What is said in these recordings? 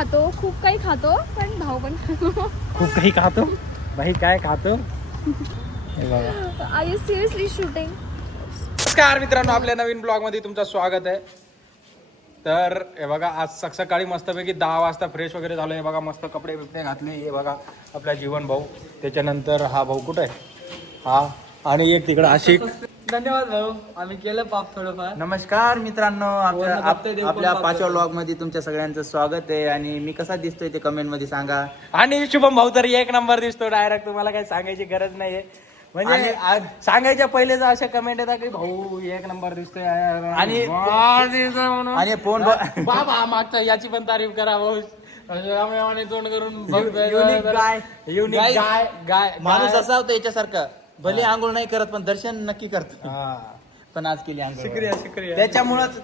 खातो, खूप काही खातो, पण भाऊ पण खातो. खूप काही खातो भाई, काय खातो हे बघा. Are you seriously shooting? नमस्कार मित्रांनो, आपल्या नवीन ब्लॉग मध्ये तुमचं स्वागत आहे. तर हे बघा, आज सकाळी मस्तपैकी 10 वाजता फ्रेश वगैरे झालो. हे बघा, मस्त कपडे बिपडे घातले. हे बघा आपला जीवन भाऊ, त्याच्यानंतर हा भाऊ कुठे आहे, हा, आणि एक तिकडं आशिक. धन्यवाद भाऊ, आम्ही केलं पाप थोडंफार. नमस्कार मित्रांनो, आपल्या 5व्या व्लॉग मध्ये तुमच्या सगळ्यांचं स्वागत आहे. आणि मी कसा दिसतोय ते कमेंट मध्ये सांगा. आणि शुभम भाऊ तर एक नंबर दिसतो डायरेक्ट, तुम्हाला काही सांगायची गरज नाहीये. म्हणजे सांगायच्या पहिलेच अशा कमेंट येतात की भाऊ एक नंबर दिसतोय आणि फोन बाबा मागच्या याची पण तारीफ करा भाऊ. तोंड करून युनिक गाय माणूस असा होता याच्यासारखा, भले आंघोळ नाही करत पण दर्शन नक्की करत. पण आज केली आंघोळ. शुक्रिया.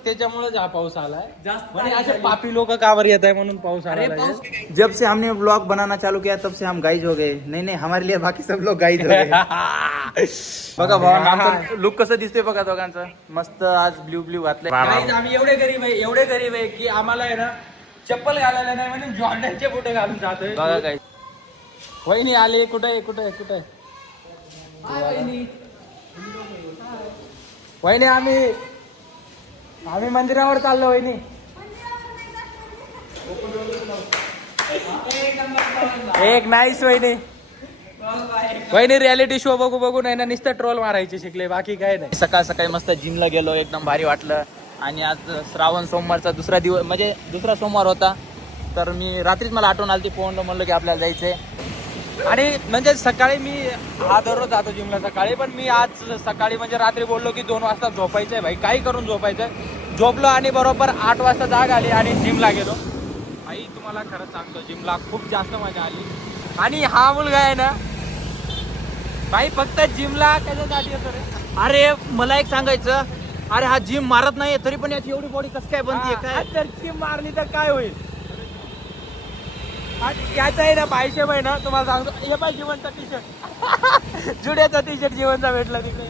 त्याच्यामुळेच हा पाऊस आलाय जास्त. म्हणजे असे पापी लोक कावर येत आहे म्हणून पाऊस आला. जब से हमने व्लॉग बनाना चालू किया तब से हम गाइज हो गए. नहीं हमारे लिए बाकी सब लोग गाइज हो गए. बघा भाऊ, लुक कसं दिसतोय बघा दोघांचं. मस्त आज ब्ल्यू घातलंय. आम्ही एवढे गरीब आहे की आम्हाला आहे ना चप्पल घालायला नाही म्हणून जॉर्डनचे बुटे घालून जातोय. बघा काय वहिनी आली. कुठे वहिनी, आम्ही मंदिरावर चाललो. वहिनी एक नाईस. वहिनी रियालिटी शो बघून आहे ना नुसतं ट्रोल मारायचे शिकले, बाकी काय नाही. सकाळी मस्त जिमला गेलो, एकदम भारी वाटलं. आणि आज श्रावण सोमवारचा दुसरा दिवस, म्हणजे दुसरा सोमवार होता. तर मी रात्रीच मला आठवण आली, फोन म्हणलं की आपल्याला जायचंय. आणि म्हणजे सकाळी मी हा दररोज जातो जिमला सकाळी, पण मी आज सकाळी म्हणजे रात्री बोललो की 2 वाजता झोपायचंय भाई, काही करून झोपायचंय. झोपलो आणि बरोबर 8 वाजता जाग आली आणि जिमला गेलो. भाई तुम्हाला खरंच सांगतो, जिमला खूप जास्त मजा आली. आणि हा मुलगा आहे ना भाई, फक्त जिमला कशासाठी येतो रे? अरे मला एक सांगायचं, अरे हा जिम मारत नाहीये तरी पण याची एवढी बॉडी कसं काय बनते काय? जर जिम मारली तर काय होईल? याचा आहे ना बायशेप आहे ना, तुम्हाला सांगतो. हे पाय जीवनचा टी शर्ट जुड्याचा टी शर्ट जीवनचा भेटला तिकडे.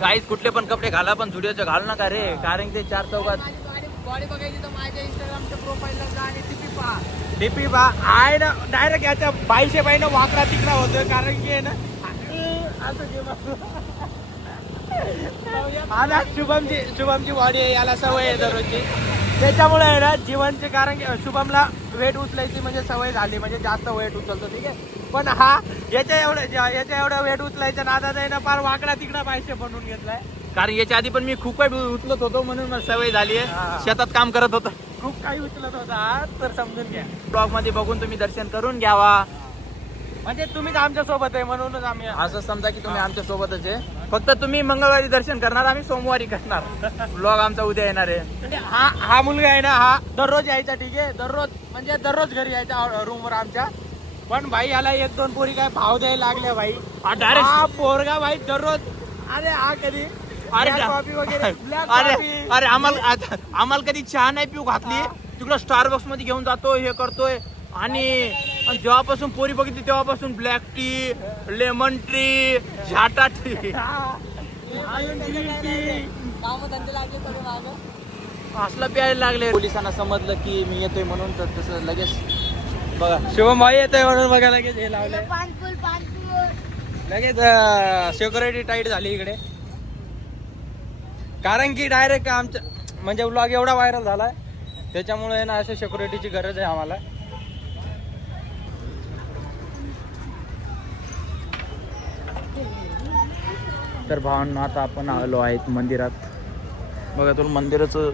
काहीच कुठले पण कपडे घाला, पण जुडिओचं घाल नका रे, कारण ते 4 चौकात बॉडी बघायची तर माझ्या इंस्टाग्रामच्या प्रोफाईलला जा आणि डीपी पा आहे ना. डायरेक्ट याचा बायशेप आहे ना वाकडा तिकडा होतोय, कारण की आहे ना असं आता शुभमची बॉडी आहे, याला सवय आहे दररोजची. त्याच्यामुळे आहे ना जीवनचे, कारण की शुभमला वेट उचलायची म्हणजे सवय झाली, म्हणजे जास्त वेट उचलतो, ठीक आहे. पण हा याच्या एवढं वेट उचलायच्या नादात आहे ना फार वाकडा तिकडा बायशेप बनवून घेतलाय. कारण याच्या आधी पण मी खूप काही उचलत होतो, म्हणून मला सवय झाली आहे. शेतात काम करत होतो, खूप काही उचलत होता, तर समजून घ्या. ब्लॉग मध्ये बघून तुम्ही दर्शन करून घ्यावा. म्हणजे तुम्हीच आमच्या सोबत आहे म्हणूनच आम्ही असं समजा की तुम्ही आमच्या सोबतच आहे. फक्त तुम्ही मंगळवारी दर्शन करणार, आम्ही सोमवारी करणार. ब्लॉग आमचा उद्या येणार आहे. म्हणजे हा मुलगा आहे ना, हा दररोज यायचा, ठीक आहे. दररोज घरी यायचा रूमवर आमच्या. पण भाई याला 1-2 पोरी काय भाव द्यायला लागल्या भाई. हा पोरगा भाई दररोज. अरे हा कधी कॉफी वगैरे अरे आम्हाला कधी चहा नाही पिऊ घातली, तिकडं स्टारबक्स मध्ये घेऊन जातो, हे करतोय. आणि जेव्हापासून पोरी बघितली तेव्हापासून ब्लॅक टी, लेमन टी, झाटा टी, असलं प्यायला लागले. पोलिसांना समजलं की मी येतोय म्हणून, तर तसं लगेच बघा शुभम भाई येतोय म्हणून बघा लगेच हे लावलंय. लगेच सिक्युरिटी टाईट झाली इकडे, कारण की डायरेक्ट आमच्या म्हणजे व्लॉग एवढा व्हायरल झालाय, त्याच्यामुळे ना अशा सिक्युरिटीची गरज आहे आम्हाला. तर भावांनो, आता आपण आलो आहेत मंदिरात. बघा तुला मंदिराचं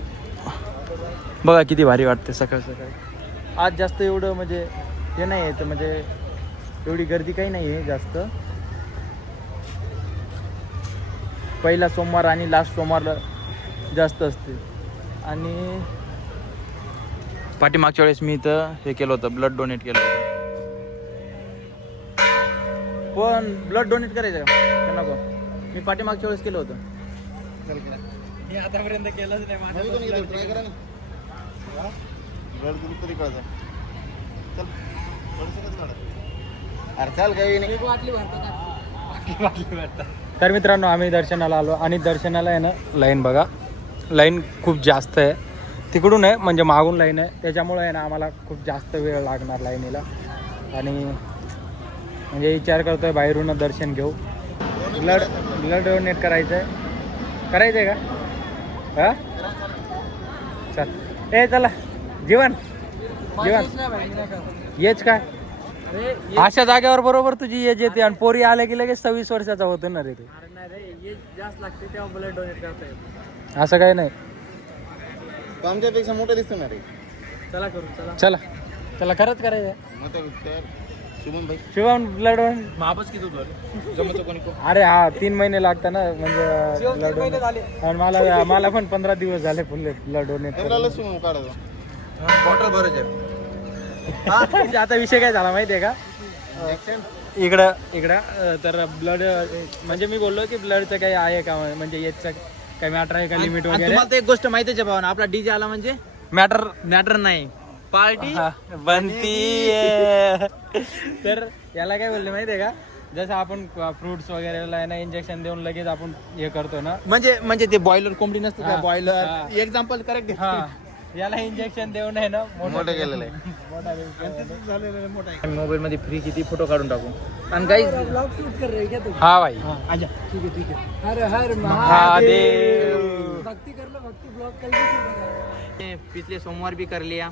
बघा किती भारी वाटते सकाळी. आज जास्त एवढं म्हणजे हे नाही आहे, तर म्हणजे एवढी गर्दी काही नाही आहे जास्त. पहिला सोमवार आणि लास्ट सोमवारला जास्त असते. आणि पाठीमागच्या वेळेस मी इथं हे केलं होतं, ब्लड डोनेट केलं होतं. पण ब्लड डोनेट करायचं का नको? मी पाठीमागच्या वेळेस केलं होतं. मी आतापर्यंत केलंच नाही. तर मित्रांनो, आम्ही दर्शनाला आलो आणि दर्शनाला आहे ना लाईन बघा, लाईन खूप जास्त आहे. तिकडून आहे म्हणजे मागून लाईन आहे, त्याच्यामुळे आहे ना आम्हाला खूप जास्त वेळ लागणार लाईनीला. आणि म्हणजे विचार करतोय बाहेरूनच दर्शन घेऊ. ब्लड डोनेट करायचं आहे का हां? चल ए चला जेवण येच काय अशा जागेवर बरोबर तुझी एज येते आणि पोरी आल्या की लगेच 26 वर्षाचा होतो ना रे ते. जास्त लागते तेव्हा ब्लड डोनेट करता येईल. असं काही नाही. आमच्यापेक्षा मोठं दिसतो ना रे. चला करू चला चला खरंच करायचं. शिवम ब्लड मापच किती होतं जमचं कोणी कोण? अरे हा 3 महिने लागतात ना म्हणजे ब्लड डोनेट. आणि मला पण 15 दिवस झाले फुल ब्लड डोनेट. बॉटल भरायचे. आता विषय काय झाला माहितीये का इकडं तर ब्लड म्हणजे मी बोललो की ब्लडचं काही आहे का म्हणजे याचं काही मॅटर आहे का लिमिट वगैरे. तुम्हाला तर एक गोष्ट माहितीच आहे भावना, आपला डीजे आला म्हणजे मॅटर नाही, पार्टी बनती. तर याला काय बोलले माहितीये का, जसं आपण फ्रुट्स वगैरे ना इंजेक्शन देऊन लगेच आपण हे करतो ना, म्हणजे ते बॉयलर कोंबडी नसते का हा. बॉयलर. हा. Example correct. हा याला इंजेक्शन देऊन आहे ना मोठं केलेलं आहे. मोबाईल मध्ये फ्री किती फोटो काढून टाकू. आणि काही हा भाई आजा ठीक है. हर महादेव. भक्ति कर लो, भक्ति ब्लॉग कर पिछले सोमवार भी कर लिया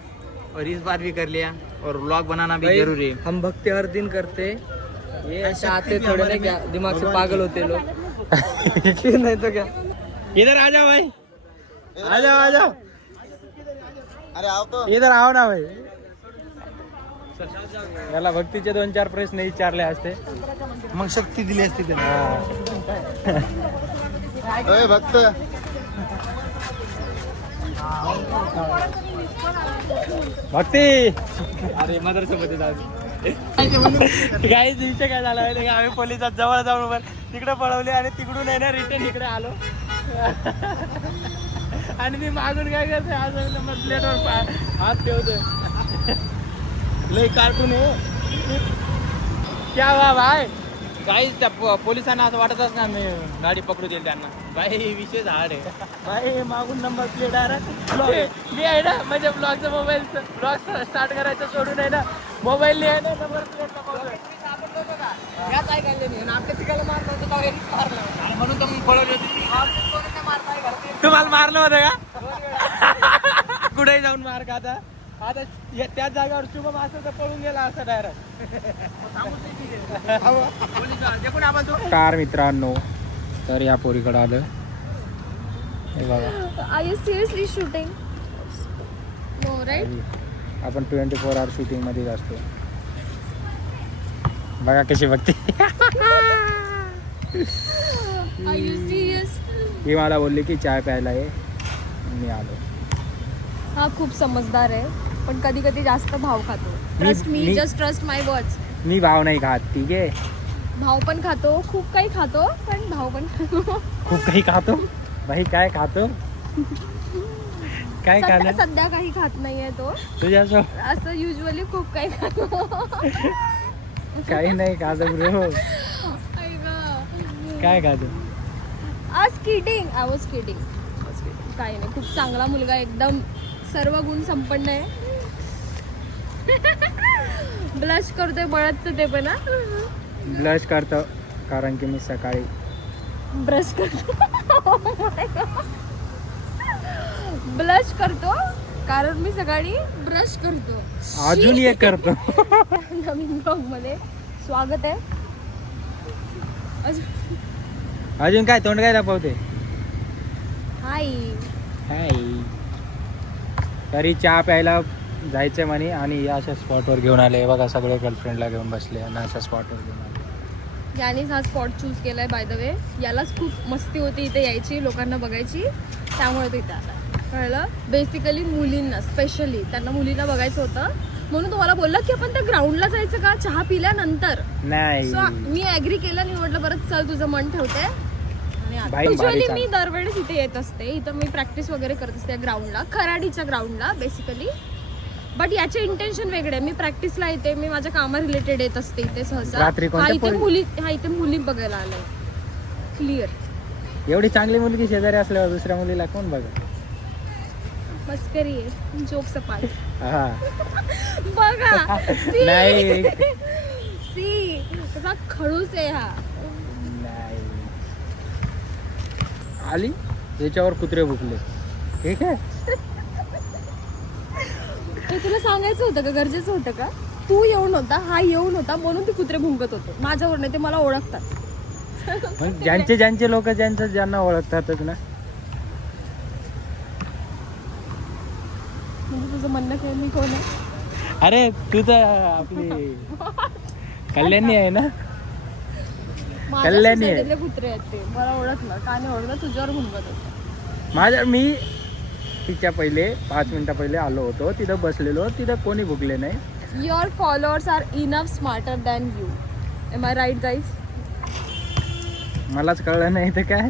और इस बार भी कर लिया और व्लॉग बनाना भी जरूरी है. हम भक्ति हर दिन करते, ये चाहते थोड़े ना क्या दिमाग से पागल होते लोग. नहीं तो क्या. इधर आ जाओ भाई, आ जाओ. अरे आओ तो इधर आओ ना भाई. याला भक्तीचे 2-4 प्रश्न विचारले असते मग शक्ती दिली असती हा. भक्त भक्ती अरे मदरसोबत काही दिवशी काय झालं माहिती का, आम्ही पोलिसात जवळ जाऊन उभं तिकडे पळवले आणि तिकडून आहे ना रिटर्न इकडे आलो. आणि मी मागून काय करते असं प्लेटवर हात ठेवतोय. लय कार्टून हो क्या वा भाई. काही त्या पोलिसांना असं वाटतच ना मी गाडी पकडू देईल त्यांना. बाई विशेष हार्ड आहे. भाई मागून नंबर प्लेट आहे ना मी आहे ना म्हणजे ब्लॉगचा मोबाईल ब्लॉग स्टार्ट करायचं सोडून आहे ना मोबाईल आहे ना नंबर प्लेट म्हणून तर मग पळवली होती. तुम्हाला मारलं होतं का कुठेही जाऊन मार का आता त्याच जागेवर शुभम असं तर पळून गेला असं डायरेक्ट. कार मित्रांनो तर या पोरीकडे आलं हे बघा. Are you seriously shooting? No right. आपण 24 आवर शूटिंग मध्येच असतो. बघा कशी बघते. R you serious? ही मला बोलली की चाय प्यायला आहे, मी आलो. हा खूप समजदार आहे पण कधी कधी जास्त भाव खातो. ट्रस्ट मी, जस्ट ट्रस्ट माय वर्ड्स. मी भाव नाही खात ठीक आहे. भाव पण खातो, खूप काही खातो पण भाव पण खातो. खूप काही खातो भाई. काय खातो काय खाल्लं सध्या काही खात नाहीये तो. तुझ्यासोबत असं युजली खूप काही खातो. काही नाही खातो ब्रो. काय खातो? आज किडिंग, आय वॉज किडिंग. काही नाही, खूप चांगला मुलगा, एकदम सर्व गुण संपन्न आहे. ब्लश करतोय बळदचं ते पण. ब्लश करतो कारण की मी सकाळी ब्रश करतो. ब्लश करतो कारण मी सकाळी ब्रश करतो. अजून एक करतो. नवीन ब्लॉग मध्ये स्वागत आहे. अजून काय तोंड काय लपवते? हाय. हाय. तरी चहा प्यायला जायचं म्हणे आणि या अशा स्पॉटवर घेऊन आले बघा. सगळे गर्लफ्रेंडला घेऊन बसले आणि अशा स्पॉटवर घेऊन आले. यानेच हा स्पॉट चूज केलाय बाय द वे. यालाच खूप मस्ती होती इथे यायची, लोकांना बघायची, त्यामुळे तो इथे आला. कळलं? बेसिकली मुलींना, स्पेशली त्यांना मुलींना बघायचं होतं म्हणून तुम्हाला बोलला की आपण त्या ग्राउंडला जायचं का चहा पिल्यानंतर. नाही सो मी ऍग्री केलं आणि म्हटलं बरं चल तुझं मन ठेवते. बाई, युजली भारी मी दरवेळेस इथे येत असते. इथं मी प्रॅक्टिस वगैरे करत असते ग्राउंडला, खराडीच्या ग्राउंडला बेसिकली. बट याचे इंटेन्शन वेगळे. मी प्रॅक्टिसला येते, मी माझ्या कामा रिलेटेड येत असते इथे सहसा. रात्री कोणत्या इथे मुली बघायला आलाय. क्लिअर. एवढी चांगली मुलगी शेजारी असल्यावर दुसऱ्या मुलीला कोण बघा. मस्करी आहे, जोक सपाट. हा. बघा नाही. सी कसा खडूस आहे हा. नाही. आली याच्यावर कुत्रे भुकले. ठीक आहे. हे तुला सांगायचं होतं का, गरजेचं होतं का? तू येऊन होता, हा येऊन होता, म्हणून ते कुत्रे भुंकत होते माझ्यावर. नाही ते मला ओळखतात. मग ज्यांचे लोक ज्यांना ओळखतातच ना. म्हणजे तुझं म्हणणं काय, मी कोण आहे? अरे तू तर आपली कल्याणी आहे ना. माझ्या कल्याणी आहे. society तले कुत्रे आहेत ते, मला ओळखलं का नाही ओळखलं, तुझ्यावर भुंकत होतं. मी तिच्या पहिले 5 मिनिटं पहिले आलो होतो, तिथं बसलेलो, तिथं कोणी भुकले नाही. Your followers are enough smarter than you. Am I right, guys? मलाच कळलं नाही तर काय.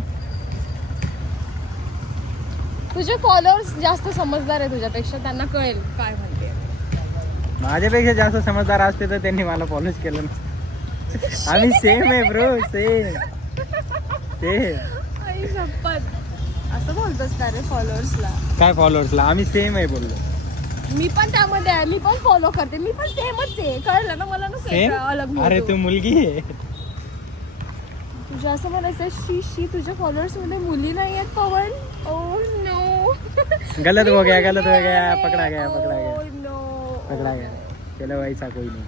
तुझे फॉलोअर्स जास्त समजदार आहे तुझ्यापेक्षा, त्यांना कळेल काय म्हणते. माझ्यापेक्षा जास्त समजदार असते तर त्यांनी मला फॉलोच केलं नसतं. आम्ही सेम आहे ब्रो, सेम. आई शपथ, असं बोलतोस का रे फॉलोअर्सला? काय फॉलोअर्सला? आम्ही सेम आहे बोललो. मी पण त्यामध्ये आहे, मी पण फॉलो करते, मी पण सेमच आहे, कळलं ना मला. ना सेम. अलग अरे बोलतो. तू मुलगी आहे. तुझं असं म्हणायचं शी तुझ्या फॉलोअर्स मध्ये मुली नाही आहेत पवन. Oh no. गलत हो गया, पकड़ा गया. नो. पकड़ा गया. चलो वैसा कोई नहीं.